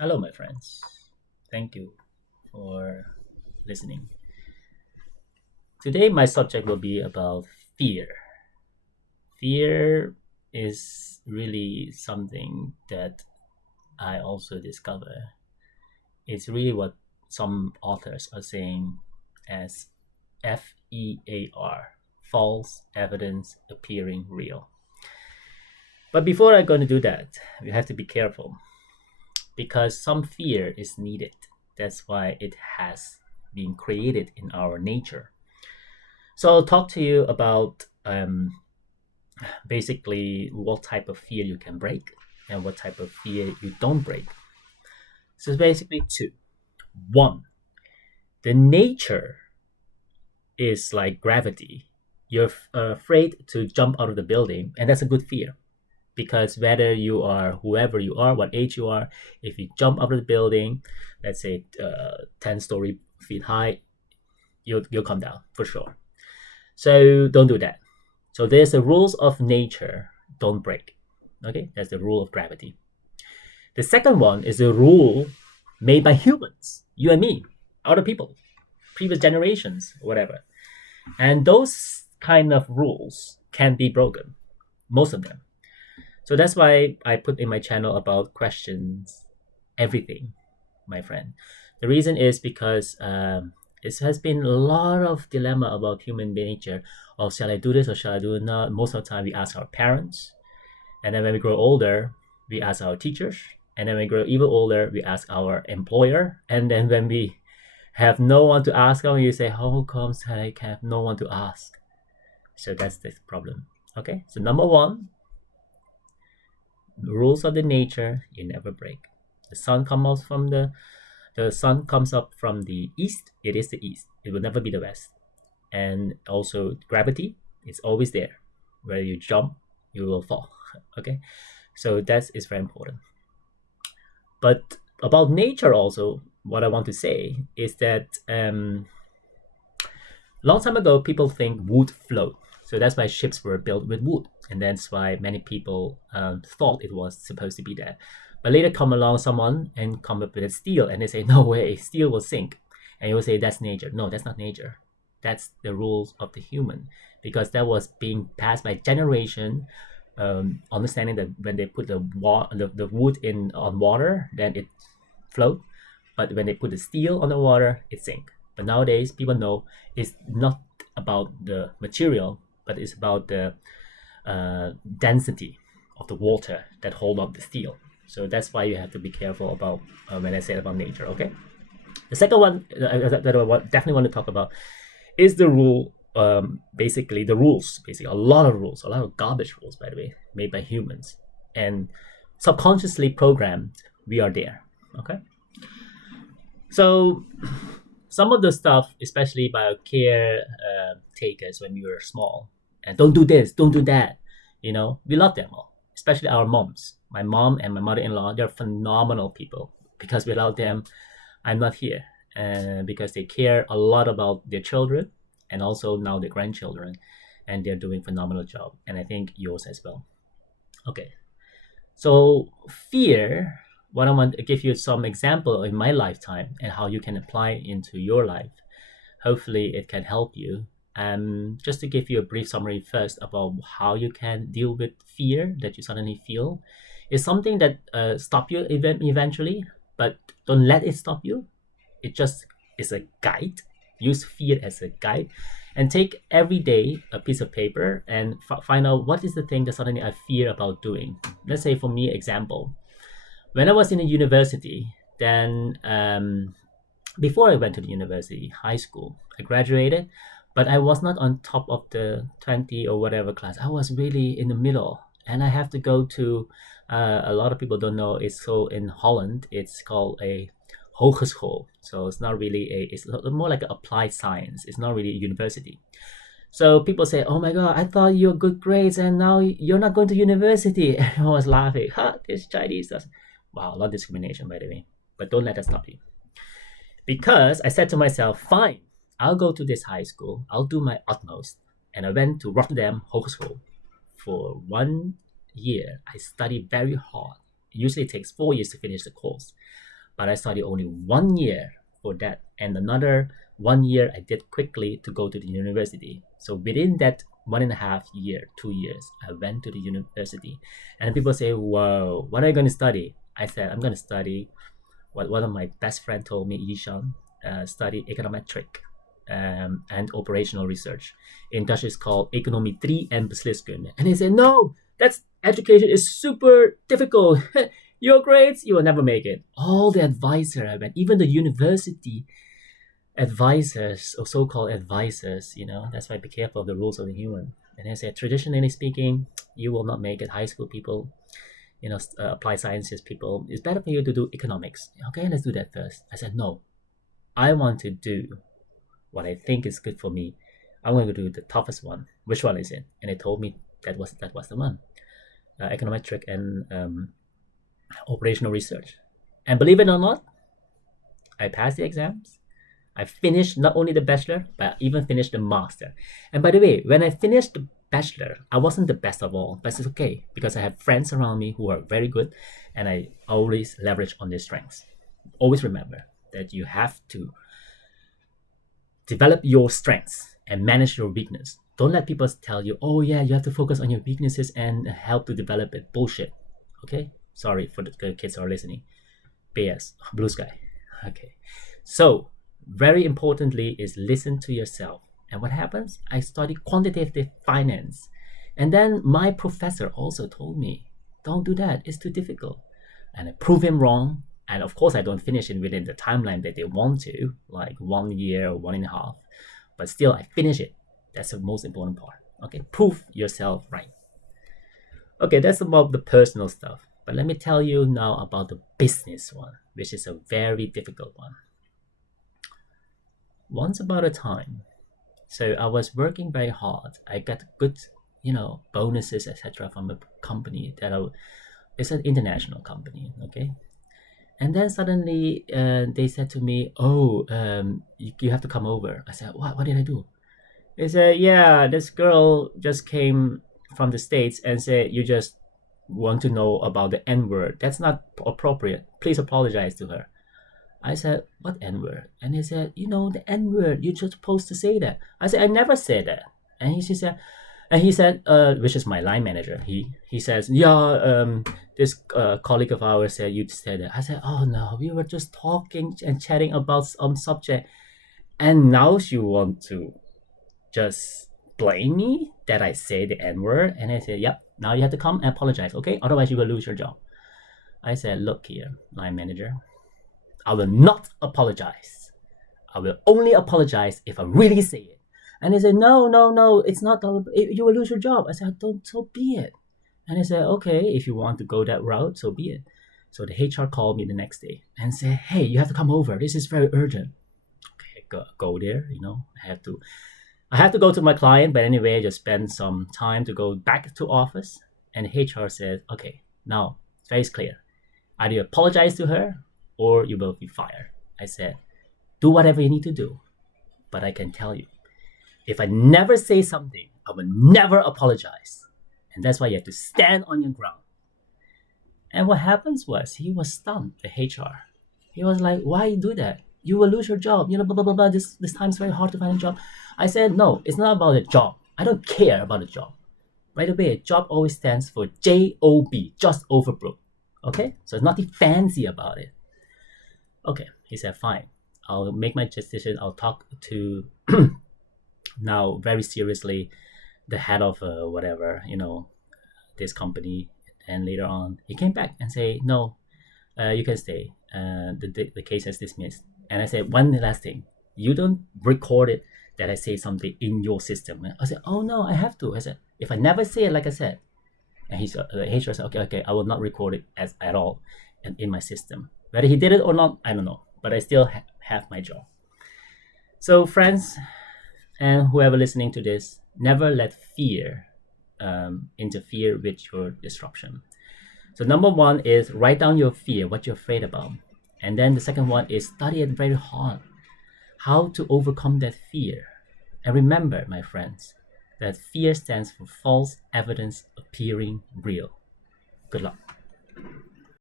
Hello, my friends. Thank you for listening. Today, my subject will be about fear. Fear is really something that I also discover. It's really what some authors are saying as F.E.A.R, false evidence appearing real. But before I'm going to do that, we have to be careful because some fear is needed. That's why it has been created in our nature. So I'll talk to you about basically what type of fear you can break and what type of fear you don't break. So it's basically two. One, the nature is like gravity. You're afraid to jump out of the building, and that's a good fear because whether you are whoever you are, what age you are, if you jump out of the building, let's say 10 story feet high, you'll come down for sure. So don't do that. So there's the rules of nature, don't break. Okay, that's the rule of gravity. The second one is a rule made by humans, you and me, other people, previous generations, whatever. And those kind of rules can be broken, most of them. So that's why I put in my channel about questions everything, my friend. The reason is because it has been a lot of dilemma about human nature. Oh, shall I do this or shall I do it not? Most of the time, we ask our parents, and then when we grow older, we ask our teachers, and then when we grow even older, we ask our employer, and then when we have no one to ask, you say, "How comes I have no one to ask?" So that's the problem. Okay, so number one, the rules of the nature you never break. The sun comes from the sun comes up from the east, it is the east. It will never be the west. And also gravity is always there. Where you jump, you will fall. Okay? So that is very important. But about nature also, what I want to say is that long time ago people think wood float. So that's why ships were built with wood. And that's why many people thought it was supposed to be there. But later come along someone and come up with steel and they say, no way, steel will sink. And you will say, that's nature. No, that's not nature. That's the rules of the human. Because that was being passed by generation, understanding that when they put the wood in on water, then it float. But when they put the steel on the water, it sink. But nowadays, people know it's not about the material, but it's about the density of the water that hold up the steel. So that's why you have to be careful about when I say about nature. Okay. The second one that I definitely want to talk about is the rule. Basically, the rules. Basically, a lot of rules, a lot of garbage rules, by the way, made by humans, and subconsciously programmed. We are there. Okay. So some of the stuff, especially by our care takers when we were small, and don't do this, don't do that. We love them all, especially our moms. My mom and my mother-in-law, they're phenomenal people because without them, I'm not here. And because they care a lot about their children and also now their grandchildren, and they're doing phenomenal job. And I think yours as well. Okay, so fear. What I want to give you some example in my lifetime and how you can apply into your life. Hopefully, it can help you. Just to give you a brief summary first about how you can deal with fear that you suddenly feel, is something that stop you eventually, but don't let it stop you. It just is a guide. Use fear as a guide, and take every day a piece of paper and find out what is the thing that suddenly I fear about doing. Let's say for me, example, when I was in a university, then before I went to the university, high school, I graduated, but I was not on top of the 20 or whatever class. I was really in the middle. And I have to go to, a lot of people don't know, it's so in Holland, it's called a hogeschool. So it's not really it's more like an applied science. It's not really a university. So people say, oh my God, I thought you had good grades and now you're not going to university. Everyone was laughing. This Chinese does. Wow, a lot of discrimination, by the way. But don't let that stop you. Because I said to myself, fine, I'll go to this high school. I'll do my utmost. And I went to Rotterdam Hogeschool. For 1 year, I studied very hard. Usually it takes 4 years to finish the course. but I studied only 1 year for that, and another 1 year I did quickly to go to the university. So within that 1.5 year, 2 years, I went to the university. And people say, whoa, what are you going to study? I said, I'm going to study what one of my best friend told me, Yishan, study econometric and operational research. In Dutch, it's called econometrie en besliskunde. And he said, no, that's education is super difficult. Your grades, you will never make it. All the advisor I went, even the university advisors or so-called advisors, that's why be careful of the rules of the human. And I said, traditionally speaking, you will not make it. High school people, applied sciences people, it's better for you to do economics. Okay, let's do that first. I said, no, I want to do what I think is good for me. I'm going to do the toughest one. Which one is it? And they told me that was the one, econometric and operational research. And believe it or not, I passed the exams. I finished not only the bachelor, but I even finished the master. And by the way, when I finished the bachelor, I wasn't the best of all, but it's okay because I have friends around me who are very good, and I always leverage on their strengths. Always remember that you have to develop your strengths and manage your weakness. Don't let people tell you, oh yeah, you have to focus on your weaknesses and help to develop it. Bullshit. Okay? Sorry for the kids who are listening. BS. Blue sky. Okay. So, very importantly is listen to yourself. And what happens? I studied quantitative finance. And then my professor also told me, don't do that. It's too difficult. And I proved him wrong. And of course, I don't finish it within the timeline that they want to, like 1 year or 1.5. But still, I finish it. That's the most important part. Okay, prove yourself right. Okay, that's about the personal stuff. But let me tell you now about the business one, which is a very difficult one. Once upon a time, so I was working very hard. I got good, bonuses, etc. from a company it's an international company, okay? And then suddenly they said to me, oh, you have to come over. I said, what did I do? They said, yeah, this girl just came from the States and said, you just want to know about the N-word. That's not appropriate. Please apologize to her. I said, what N-word? And he said, the N-word, you're just supposed to say that. I said, I never said that. And he said, which is my line manager, he says, yeah, this colleague of ours said you said that. I said, oh no, we were just talking and chatting about some subject. And now you want to just blame me that I say the N-word? And I said, yep, now you have to come and apologize, okay? Otherwise you will lose your job. I said, look here, line manager, I will not apologize. I will only apologize if I really say it. And he said, no, it's not, you will lose your job. I said, don't, so be it. And he said, okay, if you want to go that route, so be it. So the HR called me the next day and said, hey, you have to come over. This is very urgent. Okay, go there, I have to go to my client, but anyway, I just spend some time to go back to office. And HR said, okay, now it's very clear. Either you apologize to her or you will be fired. I said, do whatever you need to do. But I can tell you, if I never say something, I will never apologize. And that's why you have to stand on your ground. And what happens was, he was stunned, the HR. He was like, why you do that? You will lose your job. Blah, blah, blah, blah. This time it's very hard to find a job. I said, no, it's not about a job. I don't care about a job. By the way, job always stands for J-O-B, just overbroke. Okay? So it's nothing fancy about it. Okay, he said, fine. I'll make my decision. I'll talk to, now very seriously, the head of this company. And later on, he came back and say, no, you can stay. The case is dismissed. And I said, one last thing. You don't record it that I say something in your system. I said, oh no, I have to. I said, if I never say it like I said. And the HR said, okay, I will not record it at all and in my system. Whether he did it or not, I don't know. But I still have my job. So friends, and whoever listening to this, never let fear interfere with your disruption. So number one is write down your fear, what you're afraid about. And then the second one is study it very hard. How to overcome that fear. And remember, my friends, that fear stands for false evidence appearing real. Good luck.